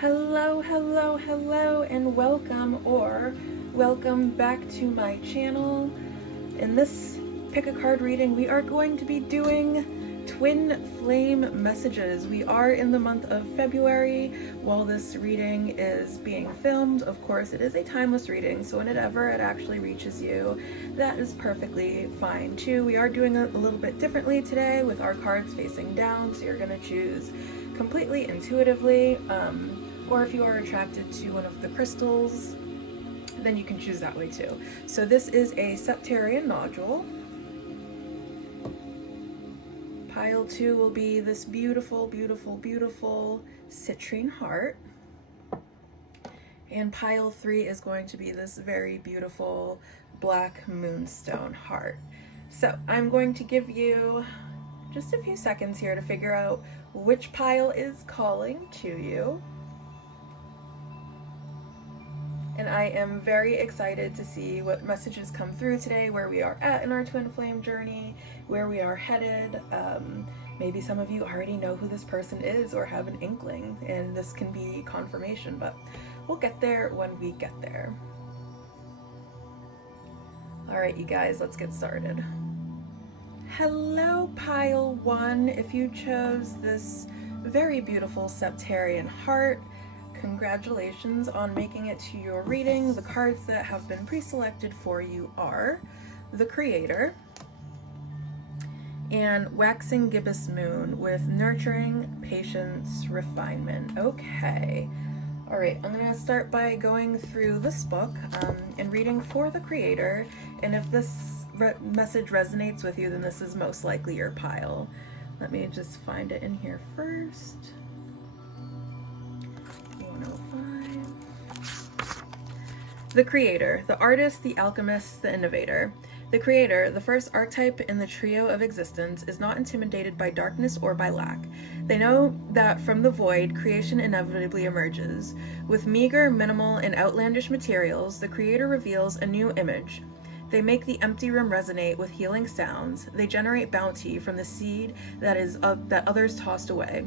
Hello, hello, hello, and welcome back to my channel. In this pick a card reading, we are going to be doing twin flame messages. We are in the month of February while this reading is being filmed. Of course, it is a timeless reading, so whenever it actually reaches you, that is perfectly fine too. We are doing it a little bit differently today with our cards facing down, so you're going to choose completely intuitively. Or if you are attracted to one of the crystals, then you can choose that way too. So this is a septarian nodule. Pile 2 will be this beautiful, beautiful, beautiful citrine heart. And pile 3 is going to be this very beautiful black moonstone heart. So I'm going to give you just a few seconds here to figure out which pile is calling to you. And I am very excited to see what messages come through today, where we are at in our twin flame journey, where we are headed. Maybe some of you already know who this person is or have an inkling, and this can be confirmation, but we'll get there when we get there. All right, you guys, let's get started. Hello, pile 1. If you chose this very beautiful septarian heart, congratulations on making it to your reading. The cards that have been pre-selected for you are the Creator and Waxing Gibbous Moon with Nurturing, Patience, Refinement. Okay. All right, I'm going to start by going through this book and reading for the Creator. And if this message resonates with you, then this is most likely your pile. Let me just find it in here first. 105. The Creator, the artist, the alchemist, the innovator. The Creator, the first archetype in the trio of existence, is not intimidated by darkness or by lack. They know that from the void, creation inevitably emerges. With meager, minimal, and outlandish materials, the Creator reveals a new image. They make the empty room resonate with healing sounds. They generate bounty from the seed that others tossed away.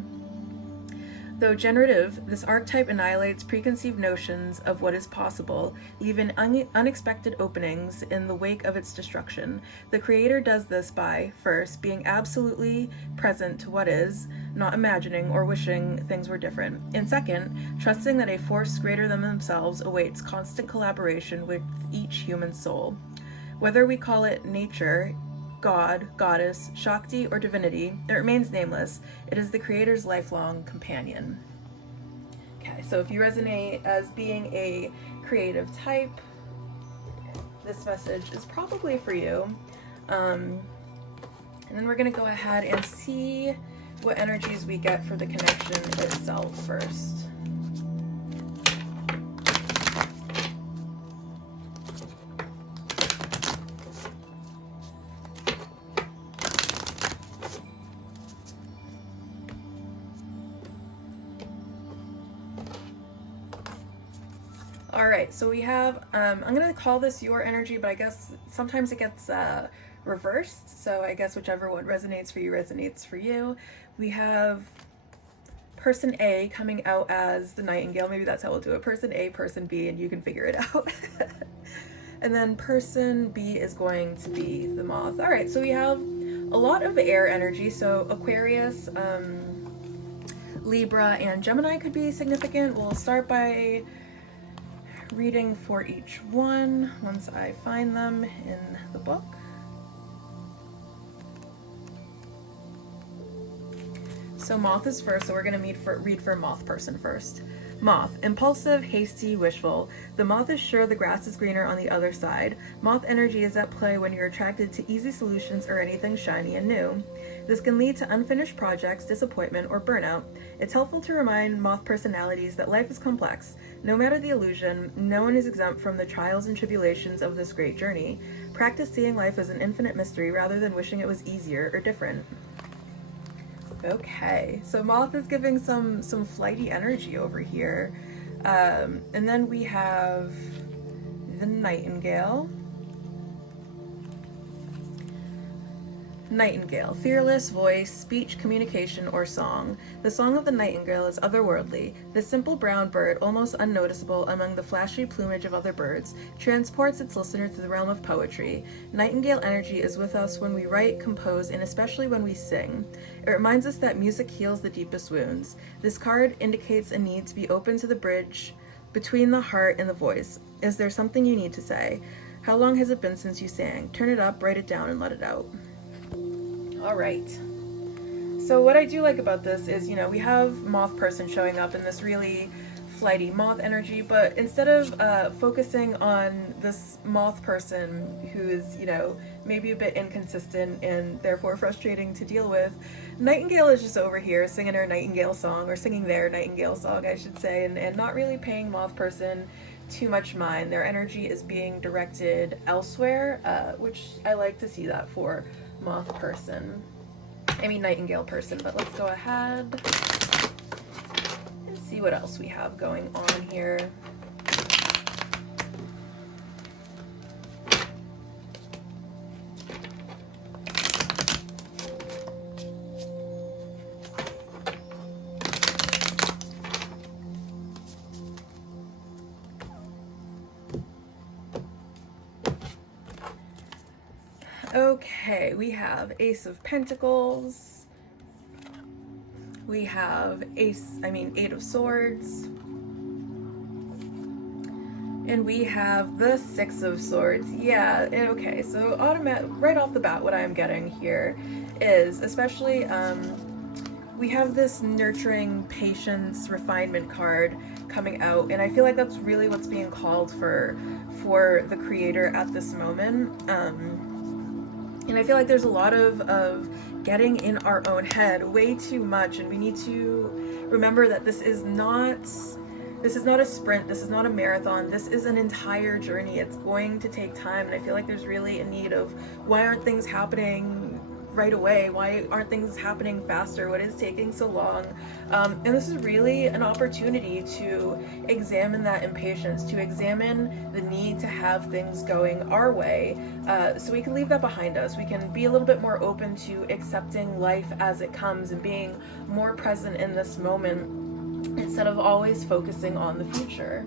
Though generative, this archetype annihilates preconceived notions of what is possible, leaving unexpected openings in the wake of its destruction. The Creator does this by, first, being absolutely present to what is, not imagining or wishing things were different, and second, trusting that a force greater than themselves awaits constant collaboration with each human soul. Whether we call it nature, God, goddess, Shakti, or divinity, it remains nameless. It is the Creator's lifelong companion. Okay, so if you resonate as being a creative type, this message is probably for you. And then we're going to go ahead and see what energies we get for the connection itself first. All right, so we have, I'm going to call this your energy, but I guess sometimes it gets reversed. So I guess whichever one resonates for you. We have person A coming out as the nightingale. Maybe that's how we'll do it. Person A, person B, and you can figure it out. And then person B is going to be the moth. All right, so we have a lot of air energy. So Aquarius, Libra, and Gemini could be significant. We'll start by reading for each one once I find them in the book. So moth is first, so we're going to read for moth person first. Moth, impulsive, hasty, wishful. The moth is sure the grass is greener on the other side. Moth energy is at play when you're attracted to easy solutions or anything shiny and new. This can lead to unfinished projects, disappointment, or burnout. It's helpful to remind moth personalities that life is complex. No matter the illusion, no one is exempt from the trials and tribulations of this great journey. Practice seeing life as an infinite mystery rather than wishing it was easier or different. Okay, so moth is giving some flighty energy over here. And then we have the nightingale. Nightingale, fearless voice, speech, communication, or song. The song of the nightingale is otherworldly. The simple brown bird, almost unnoticeable among the flashy plumage of other birds, transports its listener to the realm of poetry. Nightingale energy is with us when we write, compose, and especially when we sing. It reminds us that music heals the deepest wounds. This card indicates a need to be open to the bridge between the heart and the voice. Is there something you need to say? How long has it been since you sang? Turn it up, write it down, and let it out. All right. So what I do like about this is, we have moth person showing up in this really flighty moth energy, but instead of focusing on this moth person who is, maybe a bit inconsistent and therefore frustrating to deal with, Nightingale is just over here singing her nightingale song, or singing their nightingale song, I should say, and not really paying moth person too much mind. Their energy is being directed elsewhere, which I like to see that for moth person. I mean nightingale person, but let's go ahead and see what else we have going on here. Okay, we have Ace of Pentacles. We have Eight of Swords. And we have the Six of Swords. Yeah, okay, so right off the bat, what I'm getting here is, especially, we have this nurturing, patience, refinement card coming out, and I feel like that's really what's being called for the creator at this moment. And I feel like there's a lot of getting in our own head way too much, and we need to remember that this is not a sprint, this is not a marathon, this is an entire journey. It's going to take time, and I feel like there's really a need of, why aren't things happening right away? Why aren't things happening faster? What is taking so long? And this is really an opportunity to examine that impatience, to examine the need to have things going our way, so we can leave that behind us. We can be a little bit more open to accepting life as it comes and being more present in this moment instead of always focusing on the future.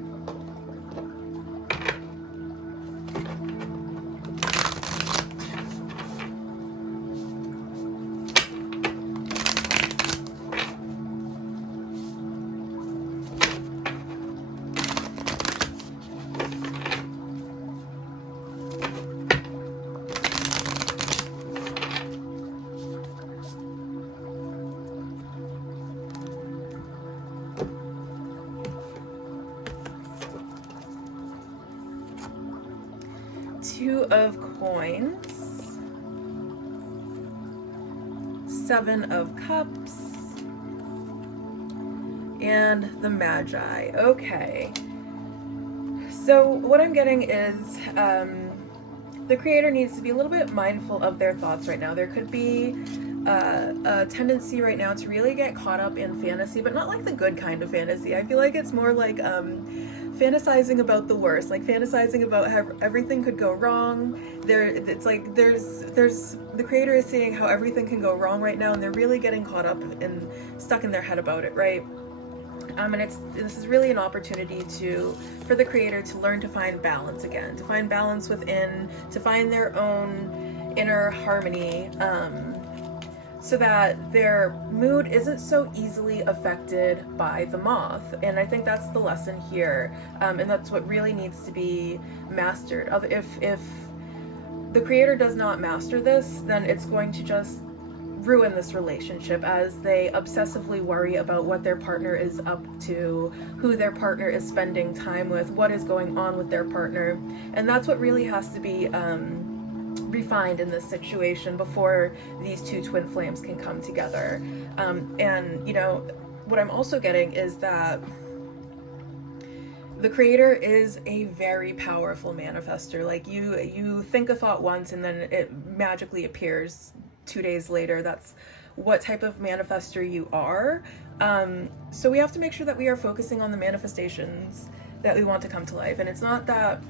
Two of Coins, Seven of Cups, and the Magi. Okay, so what I'm getting is the creator needs to be a little bit mindful of their thoughts right now. There could be a tendency right now to really get caught up in fantasy, but not like the good kind of fantasy. I feel like it's more like fantasizing about the worst, like fantasizing about how everything could go wrong. It's like there's the creator is seeing how everything can go wrong right now, and they're really getting caught up and stuck in their head about it, right? And this is really an opportunity for the creator to learn to find balance again, to find balance within, to find their own inner harmony, so that their mood isn't so easily affected by the moth. And I think that's the lesson here, and that's what really needs to be mastered. If the creator does not master this, then it's going to just ruin this relationship as they obsessively worry about what their partner is up to, who their partner is spending time with, what is going on with their partner. And that's what really has to be refined in this situation before these two twin flames can come together. And what I'm also getting is that the creator is a very powerful manifester. Like you think a thought once and then it magically appears 2 days later. That's what type of manifester you are. So we have to make sure that we are focusing on the manifestations that we want to come to life. And it's not that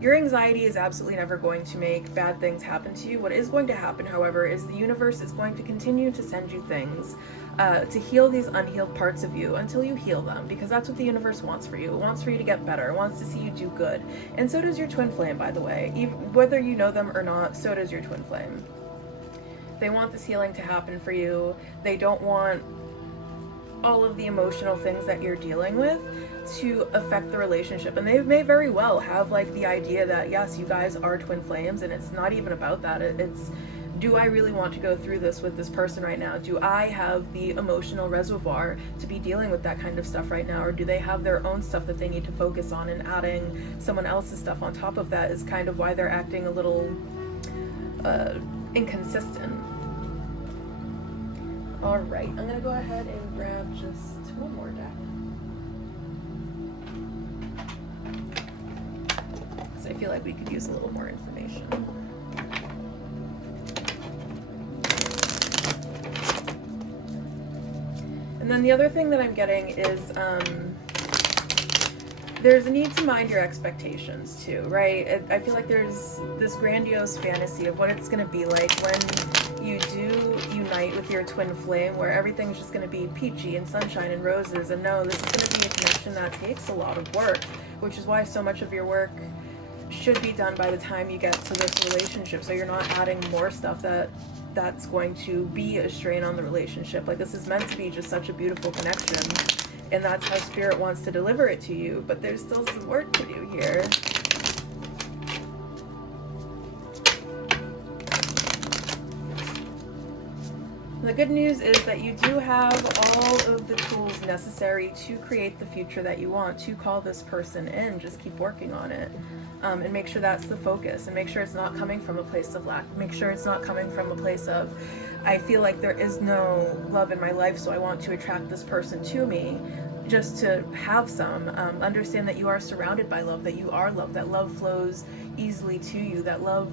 your anxiety is absolutely never going to make bad things happen to you. What is going to happen, however, is the universe is going to continue to send you things to heal these unhealed parts of you until you heal them, because that's what the universe wants for you. It wants for you to get better. It wants to see you do good. And so does your twin flame, by the way. Even, whether you know them or not, so does your twin flame. They want this healing to happen for you. They don't want all of the emotional things that you're dealing with to affect the relationship. And they may very well have like the idea that yes, you guys are twin flames, and it's not even about that. It's, do I really want to go through this with this person right now? Do I have the emotional reservoir to be dealing with that kind of stuff right now? Or do they have their own stuff that they need to focus on, and adding someone else's stuff on top of that is kind of why they're acting a little inconsistent. All right, I'm gonna go ahead and grab just one more deck. Because I feel like we could use a little more information. And then the other thing that I'm getting is there's a need to mind your expectations too, right? I feel like there's this grandiose fantasy of what it's going to be like when you do unite with your twin flame, where everything's just going to be peachy and sunshine and roses. And no, this is going to be a connection that takes a lot of work, which is why so much of your work should be done by the time you get to this relationship, so you're not adding more stuff that's going to be a strain on the relationship. Like, this is meant to be just such a beautiful connection, and that's how Spirit wants to deliver it to you, but there's still some work to do here. The good news is that you do have all of the tools necessary to create the future that you want, to call this person in. Just keep working on it, and make sure that's the focus, and make sure it's not coming from a place of lack. Make sure it's not coming from a place of, I feel like there is no love in my life, so I want to attract this person to me just to have some. Understand that you are surrounded by love, that you are loved, that love flows easily to you, that love,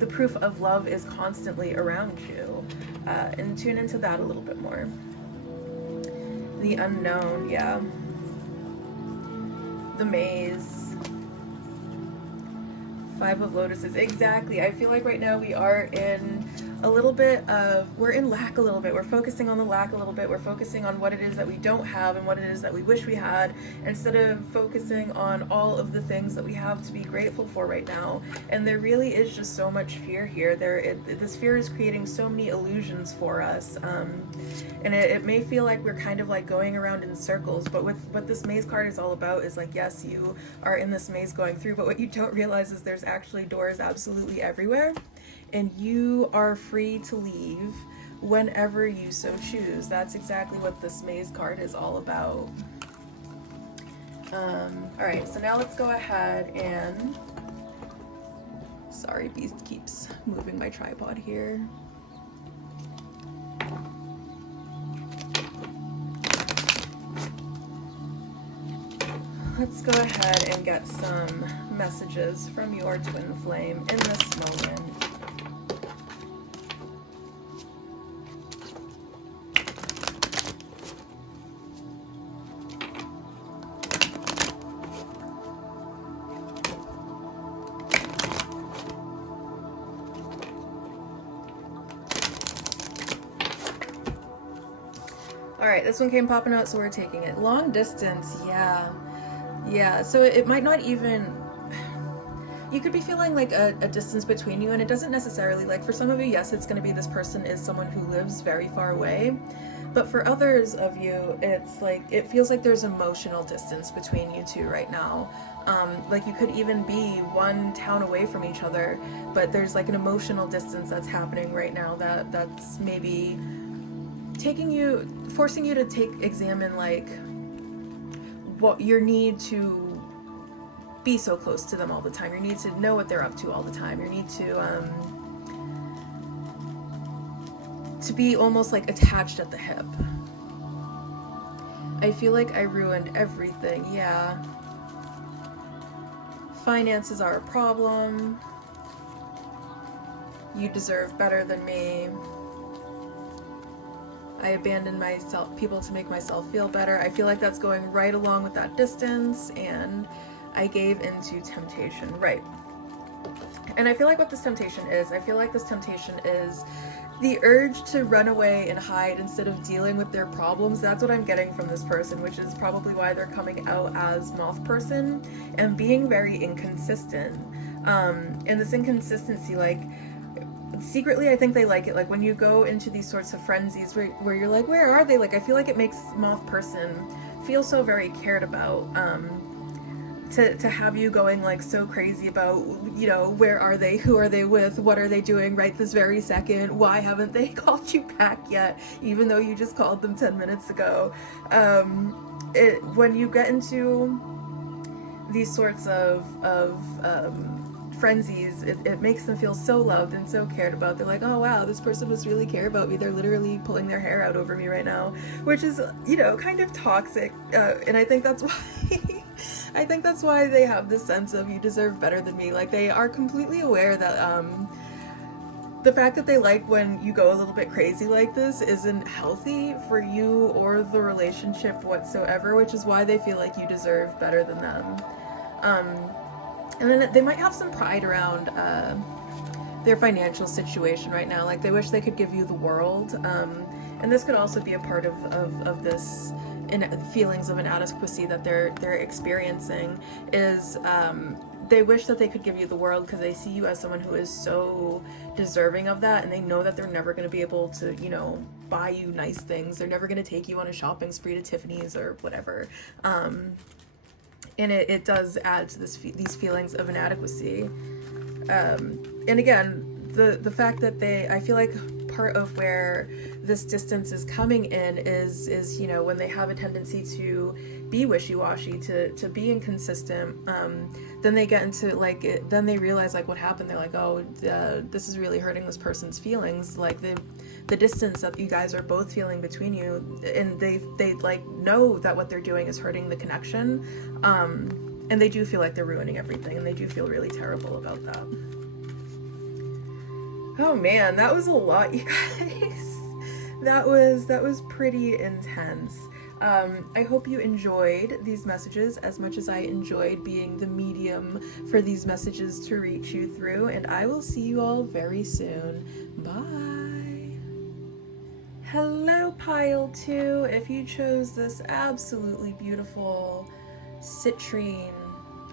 the proof of love is constantly around you. And tune into that a little bit more. The unknown, yeah. The maze. Five of Lotuses, exactly. I feel like right now we are in a little bit of, we're in lack a little bit. We're focusing on the lack a little bit. We're focusing on what it is that we don't have and what it is that we wish we had, instead of focusing on all of the things that we have to be grateful for right now. And there really is just so much fear here. This fear is creating so many illusions for us. And it may feel like we're kind of like going around in circles, but what this maze card is all about is like, yes, you are in this maze going through, but what you don't realize is there's actually doors absolutely everywhere. And you are free to leave whenever you so choose. That's exactly what this maze card is all about. All right, so now let's go ahead and, sorry, Beast keeps moving my tripod here. Let's go ahead and get some messages from your twin flame in this moment. Alright, this one came popping out, so we're taking it. Long distance, yeah, so it might not even, you could be feeling like a distance between you, and it doesn't necessarily, like for some of you, yes, it's going to be this person is someone who lives very far away, but for others of you, it's like, it feels like there's emotional distance between you two right now. Like you could even be one town away from each other, but there's like an emotional distance that's happening right now that's maybe forcing you to examine like what your need to be so close to them all the time, your need to know what they're up to all the time, your need to be almost like attached at the hip. I feel like I ruined everything, yeah. Finances are a problem. You deserve better than me. I abandoned people to make myself feel better. I feel like that's going right along with that distance, and I gave into temptation. Right. And I feel like what this temptation is, the urge to run away and hide instead of dealing with their problems. That's what I'm getting from this person, which is probably why they're coming out as moth person and being very inconsistent. And this inconsistency, like, secretly I think they like it. Like, when you go into these sorts of frenzies where you're like, where are they? Like, I feel like it makes moth person feel so very cared about. To have you going like so crazy about, you know, where are they, who are they with, what are they doing right this very second, why haven't they called you back yet, even though you just called them 10 minutes ago. When you get into these sorts of frenzies, it makes them feel so loved and so cared about. They're like, oh wow, this person must really care about me. They're literally pulling their hair out over me right now, which is, you know, kind of toxic. And I think that's why they have this sense of, you deserve better than me. Like, they are completely aware that the fact that they like when you go a little bit crazy like this isn't healthy for you or the relationship whatsoever, which is why they feel like you deserve better than them. And then they might have some pride around their financial situation right now. Like, they wish they could give you the world. And this could also be a part of this feelings of inadequacy that they're experiencing, is they wish that they could give you the world because they see you as someone who is so deserving of that, and they know that they're never going to be able to, you know, buy you nice things. They're never going to take you on a shopping spree to Tiffany's or whatever. And it does add to these feelings of inadequacy. And again, the fact that I feel like part of where this distance is coming in is, you know, when they have a tendency to be wishy-washy, to be inconsistent, then they get into like then they realize like what happened. They're like, oh, this is really hurting this person's feelings, like the distance that you guys are both feeling between you, and they like know that what they're doing is hurting the connection, and they do feel like they're ruining everything, and they do feel really terrible about that. Oh man, that was a lot, you guys. That was pretty intense. I hope you enjoyed these messages as much as I enjoyed being the medium for these messages to reach you through, and I will see you all very soon. Bye. Hello, Pile 2. If you chose this absolutely beautiful citrine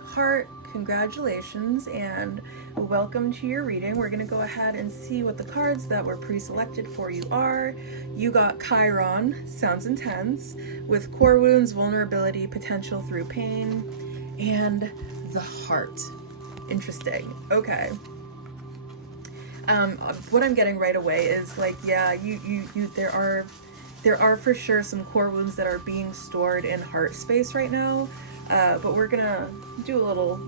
heart, congratulations and welcome to your reading. We're going to go ahead and see what the cards that were pre-selected for you are. You got Chiron, sounds intense, with core wounds, vulnerability, potential through pain, and the heart. Interesting. Okay. What I'm getting right away is like, yeah, there are for sure some core wounds that are being stored in heart space right now. But we're gonna do a little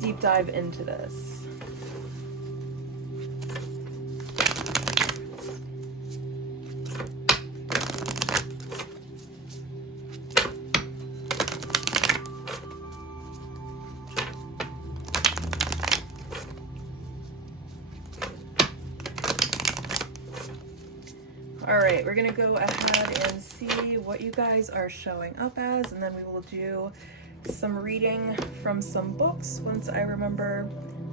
deep dive into this. Alright, we're gonna go ahead and see what you guys are showing up as, and then we will do some reading from some books once I remember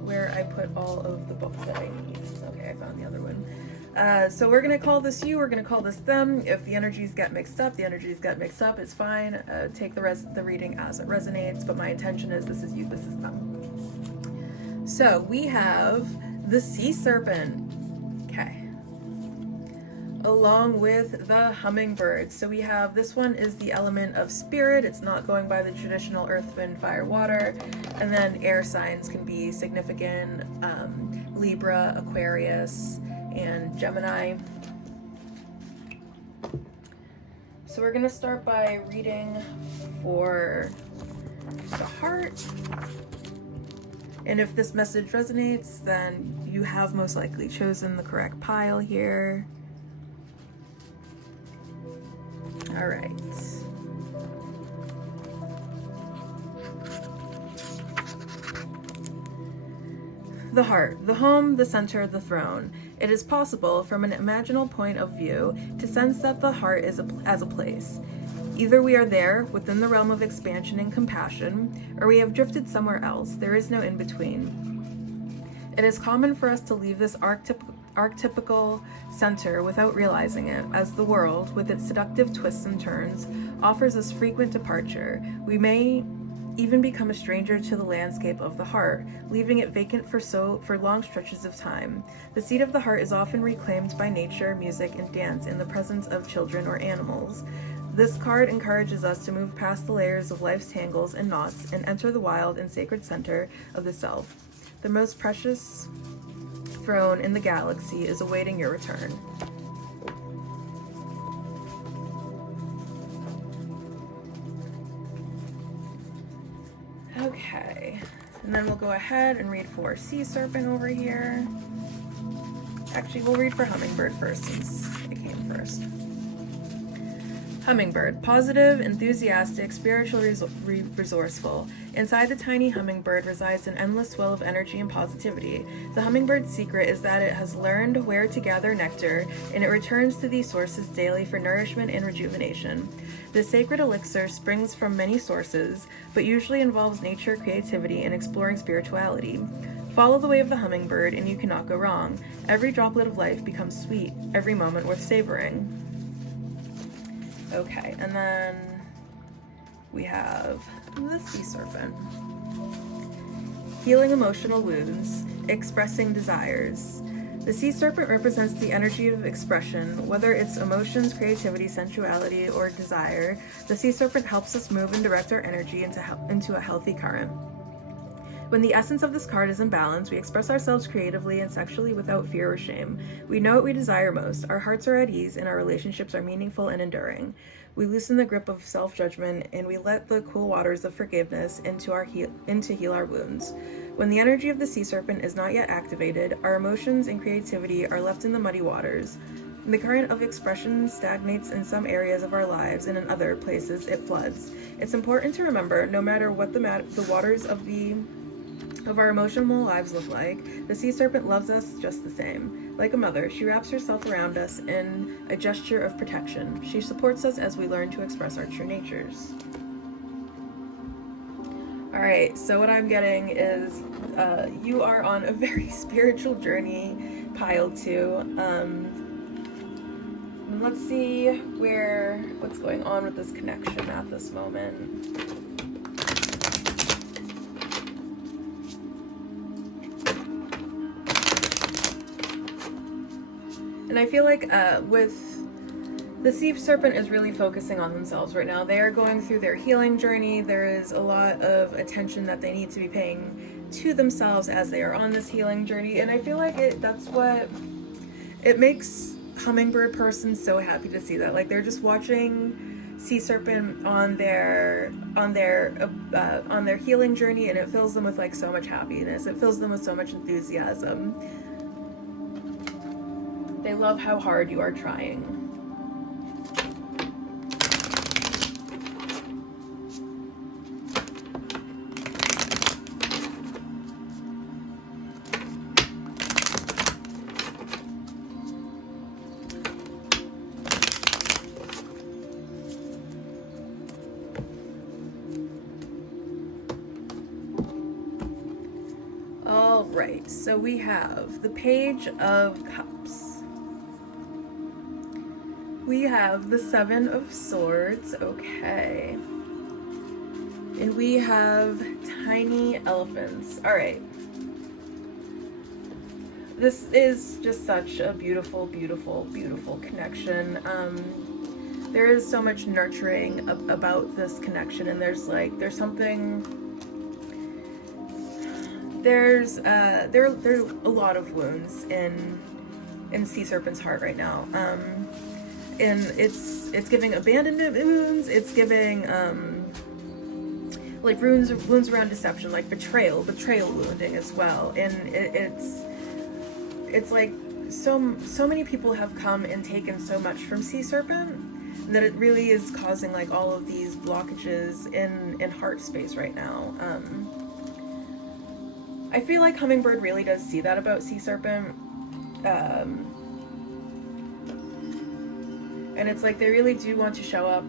where I put all of the books that I need. Okay, I found the other one. So we're gonna call this you, we're gonna call this them. If the energies get mixed up, it's fine. Take the reading as it resonates, but my intention is this is you, this is them. So we have the sea serpent. Okay. Along with the hummingbird. So we have, this one is the element of spirit. It's not going by the traditional earth, wind, fire, water. And then air signs can be significant, Libra, Aquarius, and Gemini. So we're gonna start by reading for the heart. And if this message resonates, then you have most likely chosen the correct pile here. All right. The heart, the home, the center, the throne. It is possible, from an imaginal point of view, to sense that the heart is as a place. Either we are there, within the realm of expansion and compassion, or we have drifted somewhere else. There is no in-between. It is common for us to leave this archetypical center without realizing it, as the world, with its seductive twists and turns, offers us frequent departure. We may even become a stranger to the landscape of the heart, leaving it vacant for long stretches of time. The seat of the heart is often reclaimed by nature, music, and dance in the presence of children or animals. This card encourages us to move past the layers of life's tangles and knots and enter the wild and sacred center of the self. The most precious throne in the galaxy is awaiting your return. Okay, and then we'll go ahead and read for sea serpent over here. Actually, we'll read for hummingbird first since it came first. Hummingbird, positive, enthusiastic, spiritually resourceful. Inside the tiny hummingbird resides an endless well of energy and positivity. The hummingbird's secret is that it has learned where to gather nectar, and it returns to these sources daily for nourishment and rejuvenation. This sacred elixir springs from many sources, but usually involves nature, creativity, and exploring spirituality. Follow the way of the hummingbird, and you cannot go wrong. Every droplet of life becomes sweet, every moment worth savoring. Okay, and then we have the sea serpent. Healing emotional wounds, expressing desires. The sea serpent represents the energy of expression, whether it's emotions, creativity, sensuality, or desire. The sea serpent helps us move and direct our energy into a healthy current. When the essence of this card is in balance, we express ourselves creatively and sexually without fear or shame. We know what we desire most. Our hearts are at ease and our relationships are meaningful and enduring. We loosen the grip of self-judgment and we let the cool waters of forgiveness into heal our wounds. When the energy of the sea serpent is not yet activated, our emotions and creativity are left in the muddy waters. The current of expression stagnates in some areas of our lives, and in other places it floods. It's important to remember, no matter what the waters of our emotional lives look like, the sea serpent loves us just the same. Like a mother, she wraps herself around us in a gesture of protection. She supports us as we learn to express our true natures. Alright, so what I'm getting is you are on a very spiritual journey, pile 2. Let's see what's going on with this connection at this moment. And I feel like with the sea serpent is really focusing on themselves right now. They are going through their healing journey. There is a lot of attention that they need to be paying to themselves as they are on this healing journey. And I feel like that's what it makes hummingbird person so happy to see that. Like, they're just watching sea serpent on their healing journey, and it fills them with like so much happiness. It fills them with so much enthusiasm. They love how hard you are trying. All right, so we have the Page of Cups. We have the 7 of Swords, okay. And we have tiny elephants. All right. This is just such a beautiful, beautiful, beautiful connection. There is so much nurturing about this connection, and there's there are a lot of wounds in Sea Serpent's heart right now. And it's giving abandonment wounds, it's giving like wounds around deception, like betrayal wounding as well. And it's like so many people have come and taken so much from Sea Serpent that it really is causing like all of these blockages in heart space right now. I feel like Hummingbird really does see that about Sea Serpent. And it's like they really do want to show up.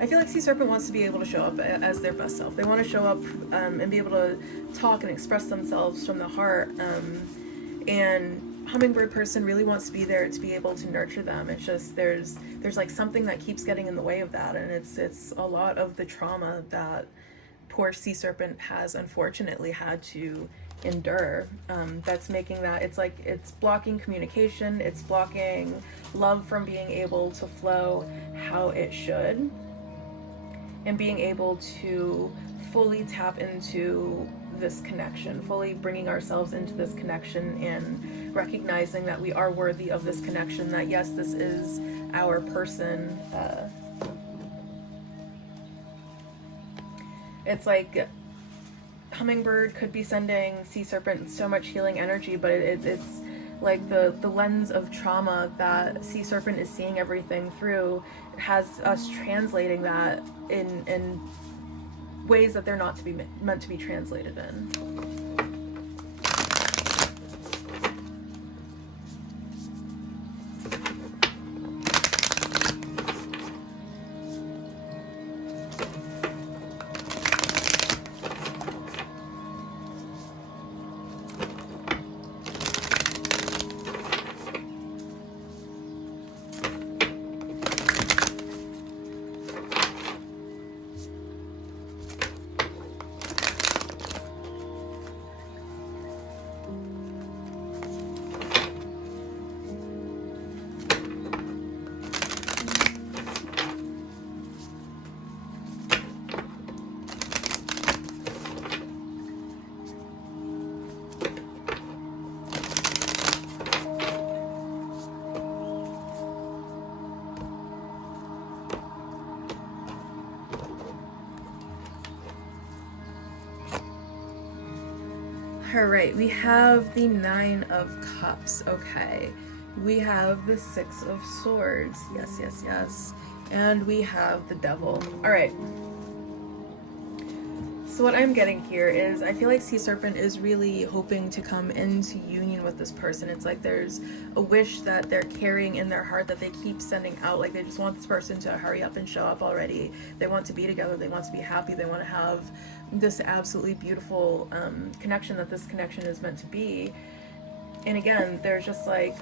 I feel like Sea Serpent wants to be able to show up as their best self. They want to show up and be able to talk and express themselves from the heart. And Hummingbird person really wants to be there to be able to nurture them. It's just there's like something that keeps getting in the way of that, and it's a lot of the trauma that poor Sea Serpent has unfortunately had to endure, that's making that, it's like it's blocking communication, it's blocking love from being able to flow how it should, and being able to fully tap into this connection, fully bringing ourselves into this connection and recognizing that we are worthy of this connection, that yes, this is our person. It's like Hummingbird could be sending Sea Serpent so much healing energy, but it's like the lens of trauma that Sea Serpent is seeing everything through has us translating that in ways that they're not to be meant to be translated in. Alright, we have the Nine of Cups. Okay. We have the Six of Swords. Yes, yes, yes. And we have the Devil. Alright. So what I'm getting here is I feel like Sea Serpent is really hoping to come into union with this person. It's like there's a wish that they're carrying in their heart that they keep sending out. Like they just want this person to hurry up and show up already. They want to be together. They want to be happy. They want to have this absolutely beautiful connection that this connection is meant to be. And again, there's just like,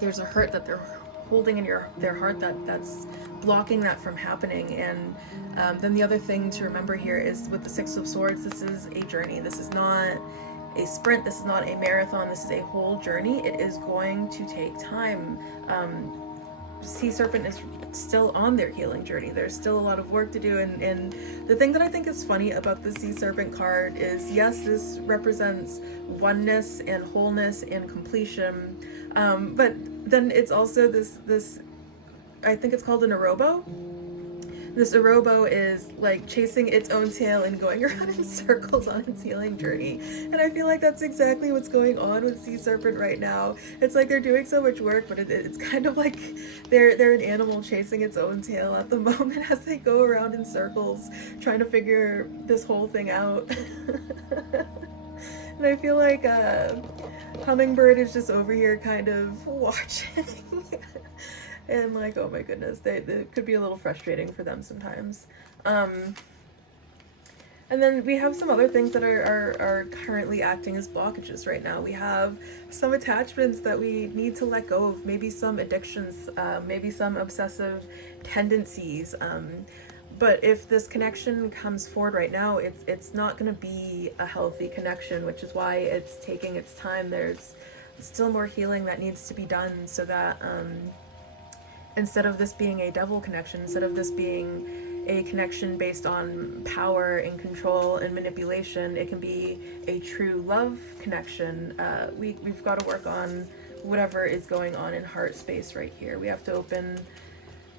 there's a hurt that they're holding in their heart that's blocking that from happening. And then the other thing to remember here is with the Six of Swords, this is a journey. This is not a sprint. This is not a marathon. This is a whole journey. It is going to take time. Sea Serpent is still on their healing journey. There's still a lot of work to do, and the thing that I think is funny about the Sea Serpent card is, yes, this represents oneness and wholeness and completion, but then it's also this I think it's called an Arobo. This Arobo is like chasing its own tail and going around in circles on its healing journey. And I feel like that's exactly what's going on with Sea Serpent right now. It's like they're doing so much work, but it's kind of like they're an animal chasing its own tail at the moment as they go around in circles trying to figure this whole thing out. And I feel like Hummingbird is just over here kind of watching. And like, oh my goodness, they could be a little frustrating for them sometimes. And then we have some other things that are currently acting as blockages right now. We have some attachments that we need to let go of, maybe some addictions, maybe some obsessive tendencies. But if this connection comes forward right now, it's not going to be a healthy connection, which is why it's taking its time. There's still more healing that needs to be done so that instead of this being a devil connection, instead of this being a connection based on power and control and manipulation, it can be a true love connection. We've got to work on whatever is going on in heart space right here. We have to open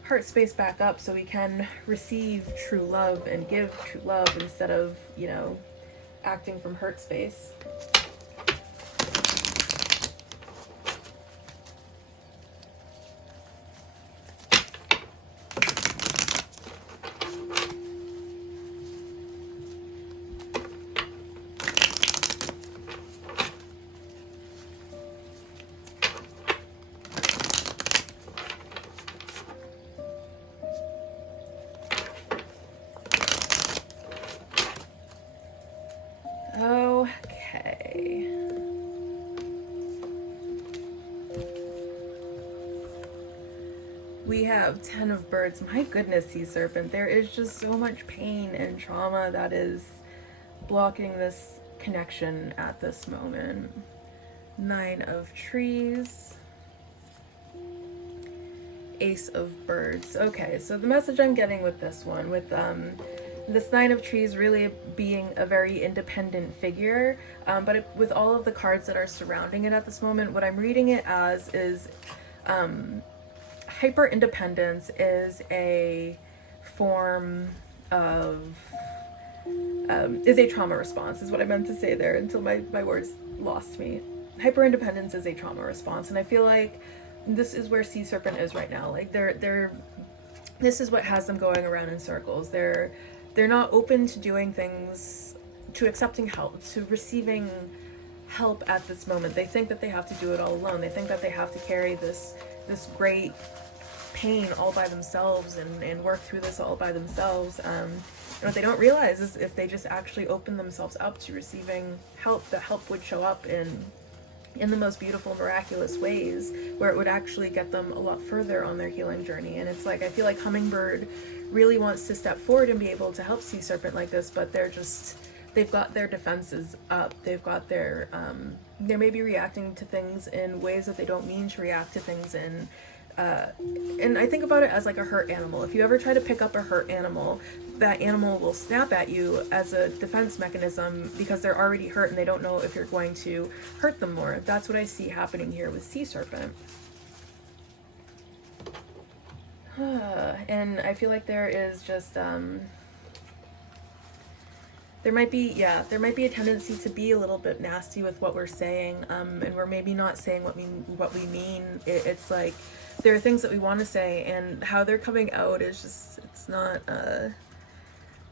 heart space back up so we can receive true love and give true love instead of, you know, acting from hurt space. Okay. We have 10 of birds. My goodness, sea serpent. There is just so much pain and trauma that is blocking this connection at this moment. 9 of trees. Ace of birds. Okay, so the message I'm getting with this one, with this 9 of trees really being a very independent figure, but with all of the cards that are surrounding it at this moment, what I'm reading it as is hyper independence is a form of is a trauma response, is what I meant to say there until my words lost me. Hyper independence is a trauma response, and I feel like this is where sea serpent is right now. Like they're this is what has them going around in circles. They're not open to doing things, to accepting help, to receiving help at this moment. They think that they have to do it all alone. They think that they have to carry this great pain all by themselves and work through this all by themselves. And what they don't realize is if they just actually open themselves up to receiving help, the help would show up in the most beautiful, miraculous ways, where it would actually get them a lot further on their healing journey. And it's like, I feel like Hummingbird really wants to step forward and be able to help Sea Serpent like this, but they've got their defenses up. They've got they may be reacting to things in ways that they don't mean to react to things in. And I think about it as like a hurt animal. If you ever try to pick up a hurt animal, that animal will snap at you as a defense mechanism because they're already hurt and they don't know if you're going to hurt them more. That's what I see happening here with Sea Serpent. And I feel like there is just there might be a tendency to be a little bit nasty with what we're saying, and we're maybe not saying what we mean. It's like there are things that we want to say, and how they're coming out is just,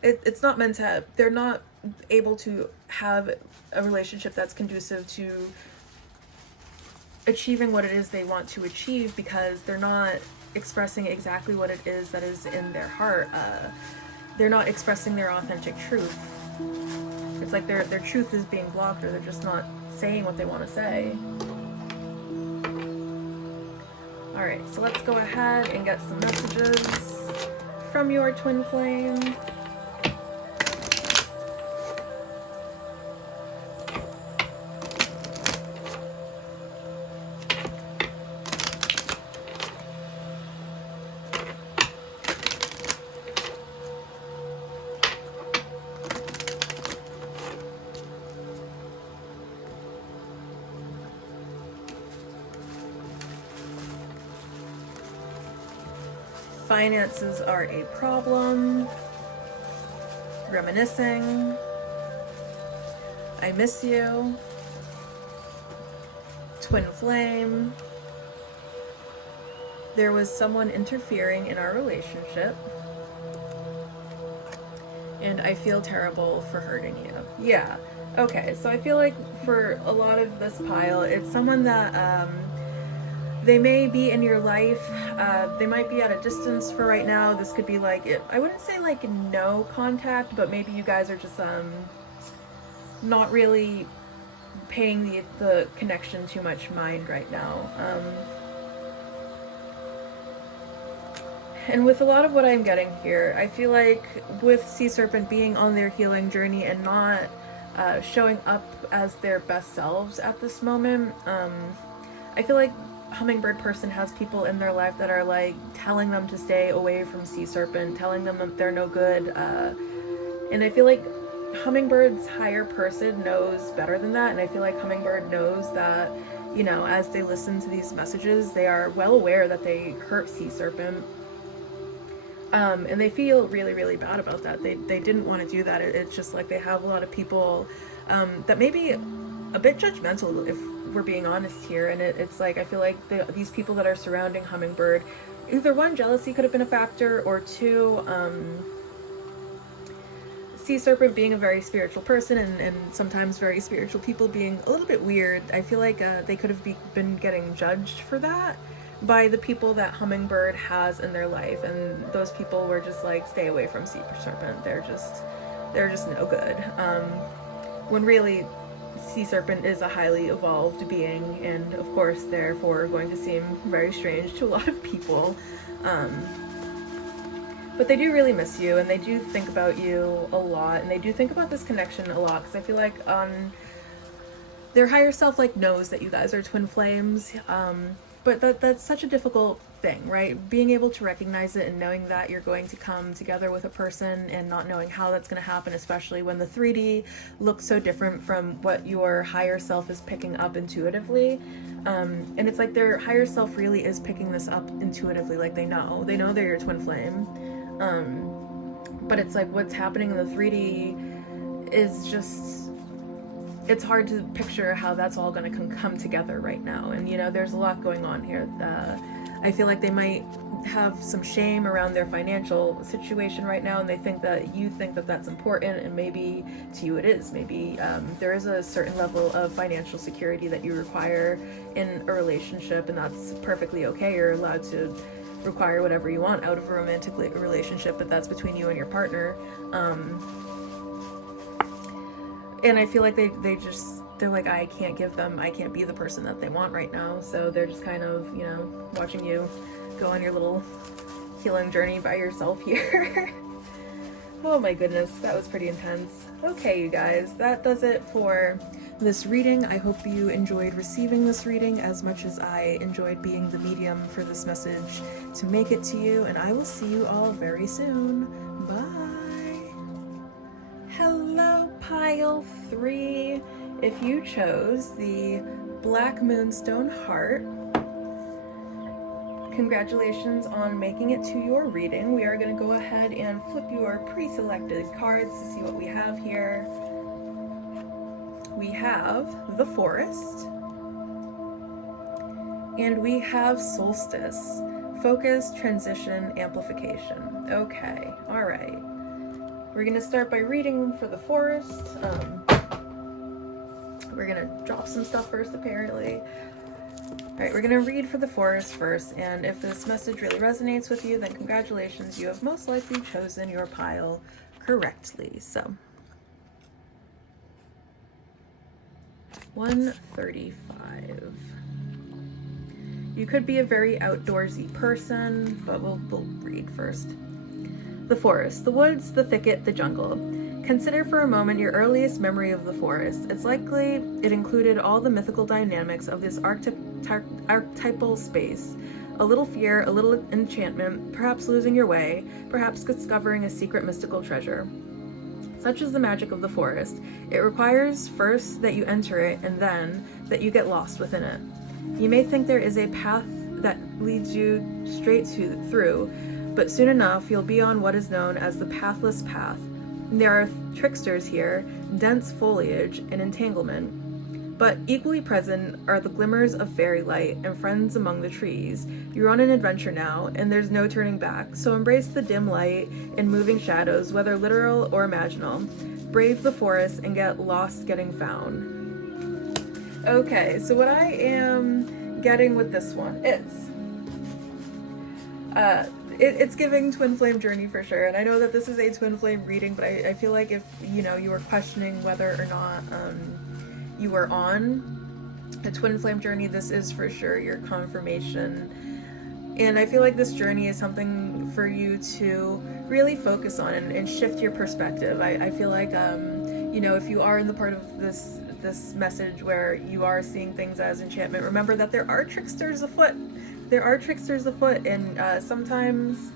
it's not meant to, they're not able to have a relationship that's conducive to achieving what it is they want to achieve, because they're not expressing exactly what it is that is in their heart. They're not expressing their authentic truth. It's like their truth is being blocked, or they're just not saying what they want to say. Alright, so let's go ahead and get some messages from your twin flame. Finances are a problem. Reminiscing. I miss you. Twin flame. There was someone interfering in our relationship, and I feel terrible for hurting you. Yeah. Okay, so I feel like for a lot of this pile, it's someone that they may be in your life. They might be at a distance for right now. This could be like, I wouldn't say like no contact, but maybe you guys are just not really paying the connection too much mind right now. And with a lot of what I'm getting here, I feel like with Sea Serpent being on their healing journey and not showing up as their best selves at this moment, I feel like Hummingbird person has people in their life that are like telling them to stay away from Sea Serpent, telling them that they're no good, and I feel like Hummingbird's higher person knows better than that, and I feel like Hummingbird knows that, you know, as they listen to these messages, they are well aware that they hurt Sea Serpent, and they feel really, really bad about that. They didn't want to do that. It's just like they have a lot of people that may be a bit judgmental, if we're being honest here, and it's like I feel like these people that are surrounding Hummingbird, either one, jealousy could have been a factor, or two, Sea Serpent being a very spiritual person, and sometimes very spiritual people being a little bit weird. I feel like they could have been getting judged for that by the people that Hummingbird has in their life, and those people were just like, stay away from Sea Serpent. They're just no good. When really sea serpent is a highly evolved being, and of course therefore going to seem very strange to a lot of people. But they do really miss you, and they do think about you a lot, and they do think about this connection a lot, because I feel like their higher self like knows that you guys are twin flames, but that's such a difficult thing, right? Being able to recognize it and knowing that you're going to come together with a person and not knowing how that's going to happen, especially when the 3D looks so different from what your higher self is picking up intuitively. And it's like their higher self really is picking this up intuitively, like they know they're your twin flame. But it's like what's happening in the 3D is just, it's hard to picture how that's all going to come together right now. And you know, there's a lot going on here. I feel like they might have some shame around their financial situation right now, and they think that you think that that's important, and maybe to you it is. Maybe there is a certain level of financial security that you require in a relationship, and that's perfectly okay. You're allowed to require whatever you want out of a romantic relationship, but that's between you and your partner. And I feel like they're like, I can't be the person that they want right now. So they're just kind of, you know, watching you go on your little healing journey by yourself here. Oh my goodness, that was pretty intense. Okay, you guys, that does it for this reading. I hope you enjoyed receiving this reading as much as I enjoyed being the medium for this message to make it to you, and I will see you all very soon. Bye! Hello, Pile 3. If you chose the Black Moonstone Heart, congratulations on making it to your reading. We are going to go ahead and flip your pre-selected cards to see what we have here. We have the Forest, and we have Solstice, Focus, Transition, Amplification. Okay, all right. We're going to start by reading for the Forest. We're going to drop some stuff first, apparently. Alright, we're going to read for the Forest first, and if this message really resonates with you, then congratulations, you have most likely chosen your pile correctly. So, 135. You could be a very outdoorsy person, but we'll read first. The forest, the woods, the thicket, the jungle. Consider for a moment your earliest memory of the forest. It's likely it included all the mythical dynamics of this archetypal space. A little fear, a little enchantment, perhaps losing your way, perhaps discovering a secret mystical treasure. Such is the magic of the forest. It requires first that you enter it, and then that you get lost within it. You may think there is a path that leads you straight through, but soon enough you'll be on what is known as the pathless path. There are tricksters here, dense foliage, and entanglement. But equally present are the glimmers of fairy light and friends among the trees. You're on an adventure now, and there's no turning back, so embrace the dim light and moving shadows, whether literal or imaginal. Brave the forest and get lost getting found. Okay, so what I am getting with this one is... It's giving twin flame journey for sure, and I know that this is a twin flame reading, but I feel like if you were questioning whether or not you were on a twin flame journey, this is for sure your confirmation. And I feel like this journey is something for you to really focus on and shift your perspective. I feel like if you are in the part of this message where you are seeing things as enchantment, remember that there are tricksters afoot. There are tricksters afoot, and sometimes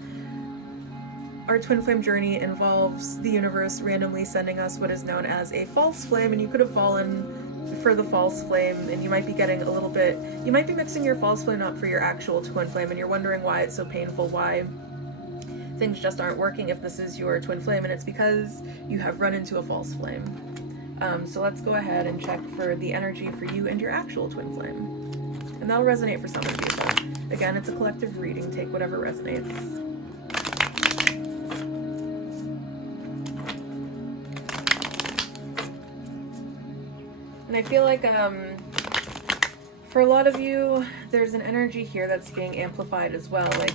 our twin flame journey involves the universe randomly sending us what is known as a false flame, and you could have fallen for the false flame, and you might be getting a little bit, you might be mixing your false flame up for your actual twin flame, and you're wondering why it's so painful, why things just aren't working if this is your twin flame, and it's because you have run into a false flame. So let's go ahead and check for the energy for you and your actual twin flame. And that'll resonate for some of you, but again, it's a collective reading. Take whatever resonates. And I feel like for a lot of you, there's an energy here that's being amplified as well. Like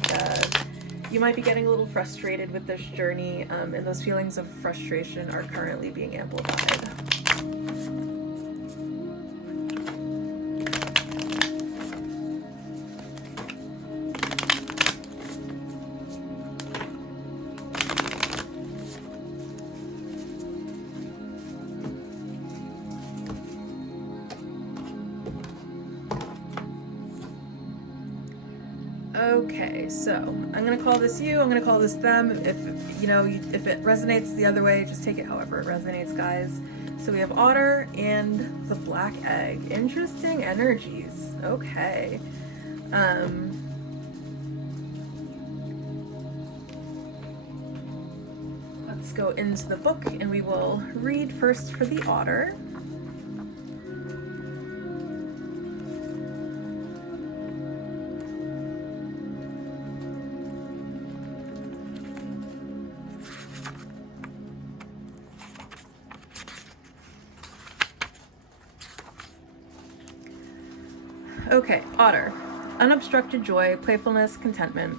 you might be getting a little frustrated with this journey, and those feelings of frustration are currently being amplified. Okay, so I'm gonna call this you, I'm gonna call this them. If you know, if it resonates the other way, just take it however it resonates, guys. So we have Otter and the Black Egg. Interesting energies. Okay. Let's go into the book and we will read first for the Otter. Okay, Otter. Unobstructed joy, playfulness, contentment.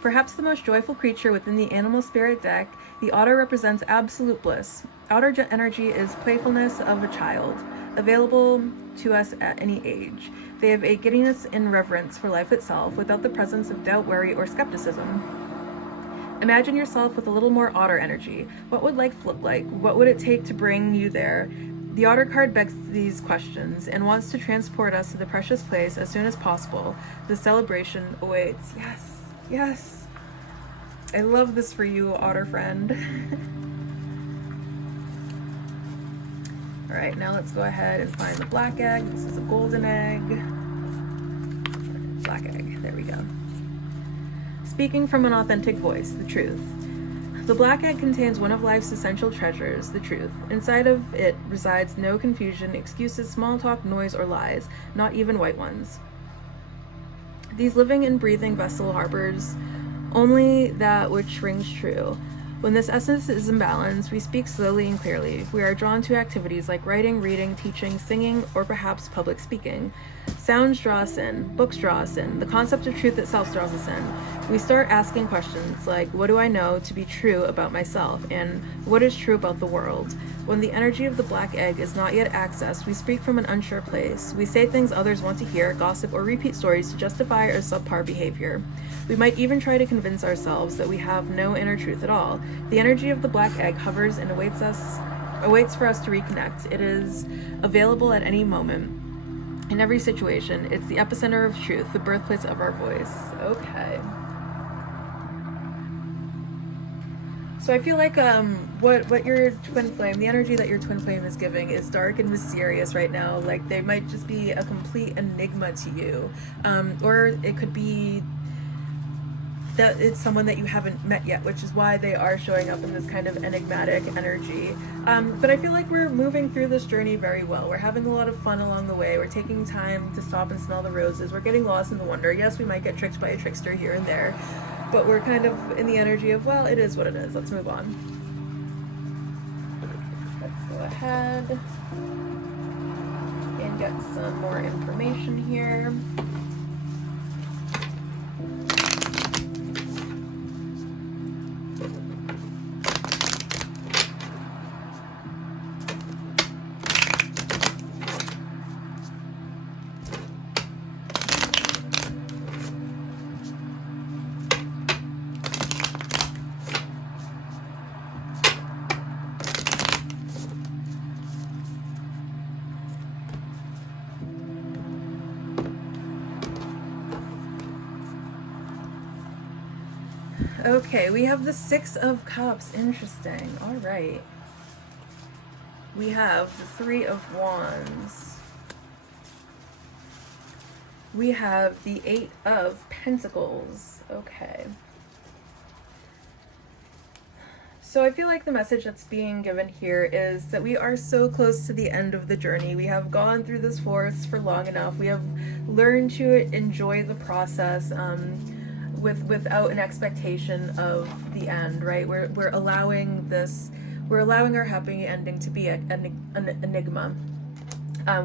Perhaps the most joyful creature within the animal spirit deck, the otter represents absolute bliss. Otter energy is playfulness of a child, available to us at any age. They have a giddiness and reverence for life itself without the presence of doubt, worry, or skepticism. Imagine yourself with a little more otter energy. What would life look like? What would it take to bring you there? The Otter card begs these questions and wants to transport us to the precious place as soon as possible. The celebration awaits. Yes, yes. I love this for you, Otter friend. All right, now let's go ahead and find the black egg. This is a golden egg. Black egg, there we go. Speaking from an authentic voice, the truth. The black egg contains one of life's essential treasures, the truth. Inside of it resides no confusion, excuses, small talk, noise, or lies, not even white ones. These living and breathing vessel harbors only that which rings true. When this essence is imbalanced, we speak slowly and clearly. We are drawn to activities like writing, reading, teaching, singing, or perhaps public speaking. Sounds draw us in, books draw us in, the concept of truth itself draws us in. We start asking questions like, what do I know to be true about myself, and what is true about the world? When the energy of the black egg is not yet accessed, we speak from an unsure place. We say things others want to hear, gossip, or repeat stories to justify our subpar behavior. We might even try to convince ourselves that we have no inner truth at all. The energy of the black egg hovers and awaits for us to reconnect. It is available at any moment. In every situation, it's the epicenter of truth, the birthplace of our voice. Okay. So I feel like what your twin flame, the energy that your twin flame is giving is dark and mysterious right now. Like they might just be a complete enigma to you. Or it could be that it's someone that you haven't met yet, which is why they are showing up in this kind of enigmatic energy. But I feel like we're moving through this journey very well. We're having a lot of fun along the way. We're taking time to stop and smell the roses. We're getting lost in the wonder. Yes, we might get tricked by a trickster here and there, but we're kind of in the energy of, well, it is what it is. Let's move on. Let's go ahead and get some more information here. Okay, we have the Six of Cups. Interesting. All right. We have the Three of Wands. We have the Eight of Pentacles. Okay. So I feel like the message that's being given here is that we are so close to the end of the journey. We have gone through this forest for long enough. We have learned to enjoy the process without an expectation of the end, right? We're allowing our happy ending to be an enigma.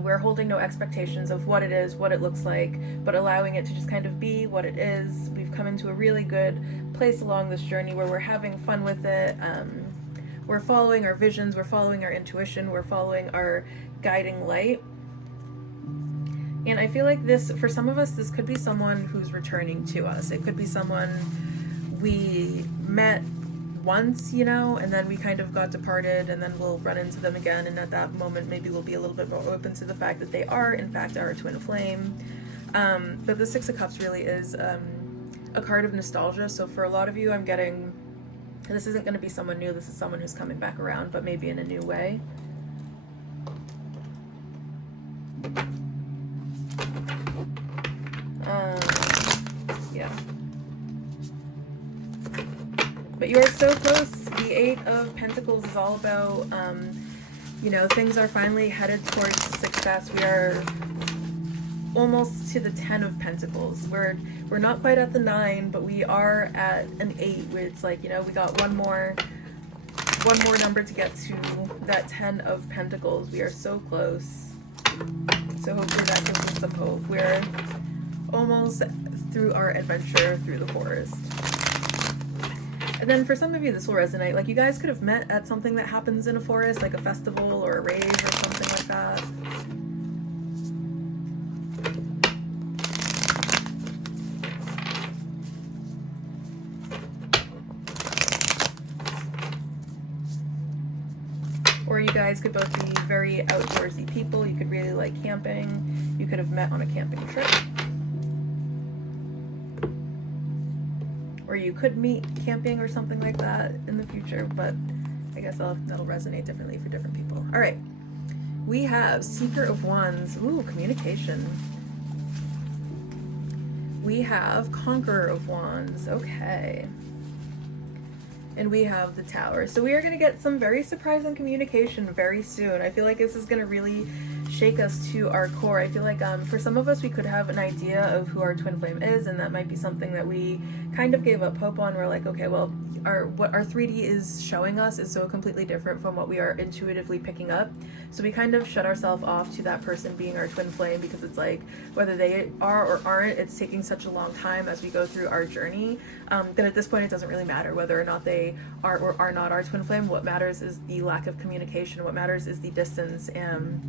We're holding no expectations of what it is, what it looks like, but allowing it to just kind of be what it is. We've come into a really good place along this journey where we're having fun with it. We're following our visions, we're following our intuition, we're following our guiding light. And I feel like this, for some of us, this could be someone who's returning to us. It could be someone we met once, you know, and then we kind of got departed, and then we'll run into them again, and at that moment maybe we'll be a little bit more open to the fact that they are in fact our twin flame. But the Six of Cups really is a card of nostalgia. So for a lot of you, I'm getting, this isn't going to be someone new, this is someone who's coming back around, but maybe in a new way. Yeah. But you are so close. The Eight of Pentacles is all about, you know, things are finally headed towards success. We are almost to the 10 of Pentacles. We're not quite at the 9, but we are at an 8, where it's like, you know, we got one more number to get to that 10 of Pentacles. We are so close. So hopefully that gives us some hope. We're almost through our adventure through the forest. And then for some of you, this will resonate. Like, you guys could have met at something that happens in a forest, like a festival or a rave or something like that. Or you guys could both be very outdoorsy people. You could really like camping. You could have met on a camping trip. Or you could meet camping or something like that in the future, but I guess that'll resonate differently for different people. All right, we have Seeker of Wands. Ooh, communication. We have Conqueror of Wands. Okay. And we have the Tower. So we are going to get some very surprising communication very soon. I feel like this is going to really shake us to our core. I feel like for some of us, we could have an idea of who our twin flame is, and that might be something that we kind of gave up hope on. We're like, okay, well, what our 3D is showing us is so completely different from what we are intuitively picking up. So we kind of shut ourselves off to that person being our twin flame, because it's like, whether they are or aren't, it's taking such a long time as we go through our journey, that at this point it doesn't really matter whether or not they are or are not our twin flame. What matters is the lack of communication. What matters is the distance, and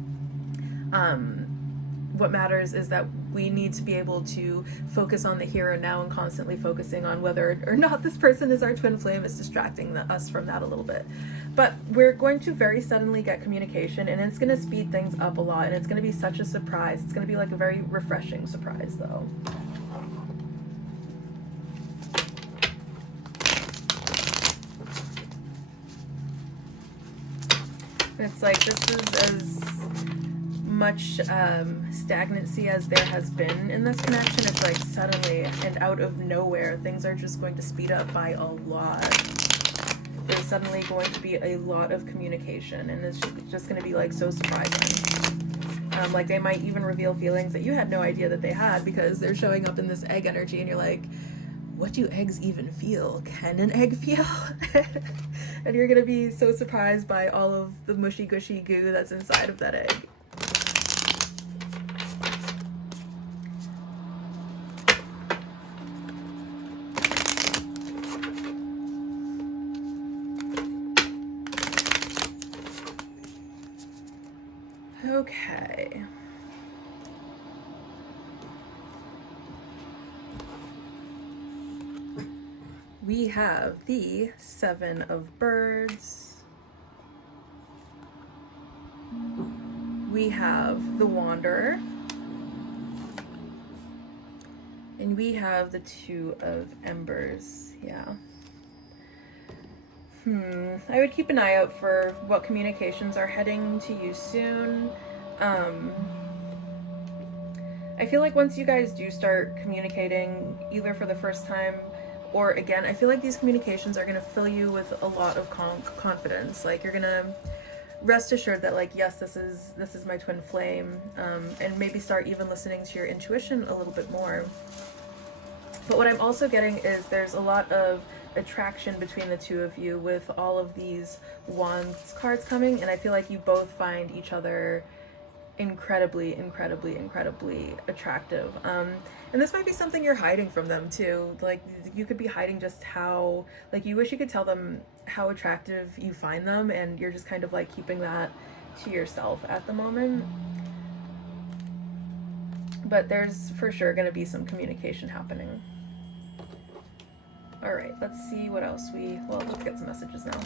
what matters is that we need to be able to focus on the here and now, and constantly focusing on whether or not this person is our twin flame is distracting us from that a little bit. But we're going to very suddenly get communication, and it's going to speed things up a lot, and it's going to be such a surprise. It's going to be like a very refreshing surprise, though. It's like, this is as much stagnancy as there has been in this connection. It's like suddenly and out of nowhere, things are just going to speed up by a lot. There's suddenly going to be a lot of communication, and it's just going to be like so surprising. Like, they might even reveal feelings that you had no idea that they had, because they're showing up in this egg energy, and you're like, what do eggs even feel? Can an egg feel? And you're going to be so surprised by all of the mushy gushy goo that's inside of that egg. Okay. We have the Seven of Birds. We have the Wanderer. And we have the Two of Embers. Yeah. I would keep an eye out for what communications are heading to you soon. I feel like once you guys do start communicating, either for the first time or again, I feel like these communications are going to fill you with a lot of confidence. Like, you're going to rest assured that, like, yes, this is my twin flame, and maybe start even listening to your intuition a little bit more. But what I'm also getting is there's a lot of attraction between the two of you with all of these Wands cards coming, and I feel like you both find each other incredibly attractive. And this might be something you're hiding from them too. Like, you could be hiding just how, like, you wish you could tell them how attractive you find them, and you're just kind of like keeping that to yourself at the moment. But there's for sure going to be some communication happening. All right, let's see what else let's get some messages now.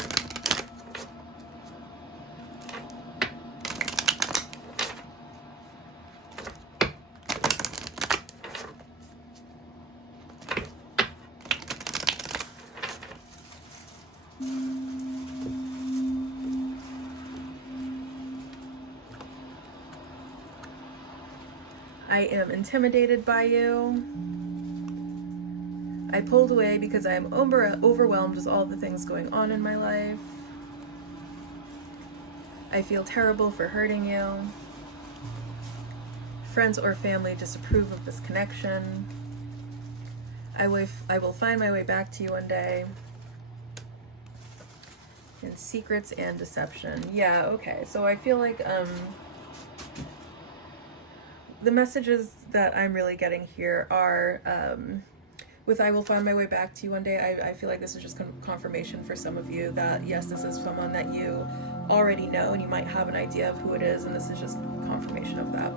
I am intimidated by you. I pulled away because I am overwhelmed with all the things going on in my life. I feel terrible for hurting you. Friends or family disapprove of this connection. I will find my way back to you one day. And secrets and deception. Yeah, okay. So I feel like the messages that I'm really getting here are with I will find my way back to you one day. I feel like this is just confirmation for some of you that yes, this is someone that you already know and you might have an idea of who it is, and this is just confirmation of that.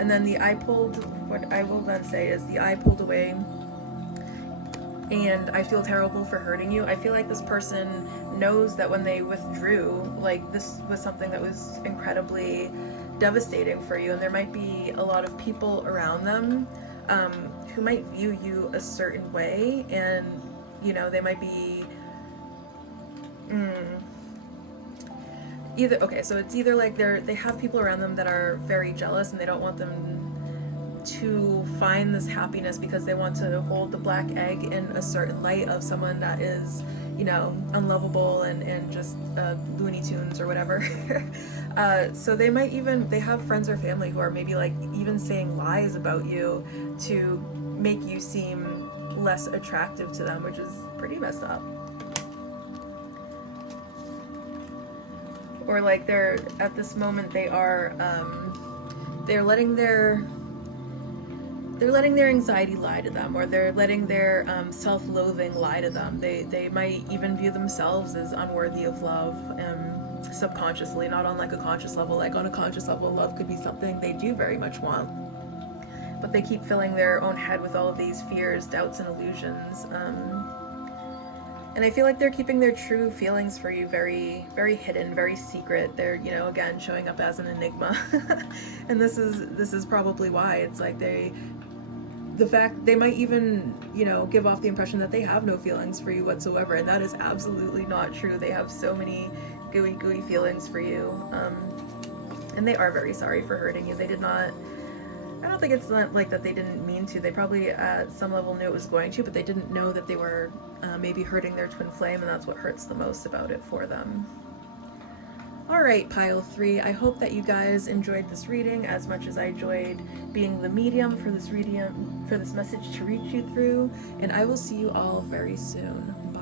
And then what I will then say is the I pulled away and I feel terrible for hurting you. I feel like this person knows that when they withdrew, like this was something that was incredibly devastating for you, and there might be a lot of people around them who might view you a certain way, and you know, they might be so it's either like they have people around them that are very jealous and they don't want them to find this happiness because they want to hold the black egg in a certain light of someone that is, you know, unlovable and just Looney Tunes or whatever. So they have friends or family who are maybe like even saying lies about you to make you seem less attractive to them, which is pretty messed up. Or like they're at this moment they're letting their anxiety lie to them, or they're letting their self-loathing lie to them. They might even view themselves as unworthy of love, subconsciously, not on like a conscious level. Like on a conscious level, love could be something they do very much want, but they keep filling their own head with all of these fears, doubts, and illusions. And I feel like they're keeping their true feelings for you very, very hidden, very secret. They're, you know, again, showing up as an enigma. And this is probably why. It's like they might even, you know, give off the impression that they have no feelings for you whatsoever, and that is absolutely not true. They have so many gooey feelings for you, and they are very sorry for hurting you. They did not, I don't think it's not like that they didn't mean to. They probably at some level knew it was going to, but they didn't know that they were maybe hurting their twin flame, and that's what hurts the most about it for them. Alright, pile 3, I hope that you guys enjoyed this reading as much as I enjoyed being the medium for this message to reach you through, and I will see you all very soon. Bye.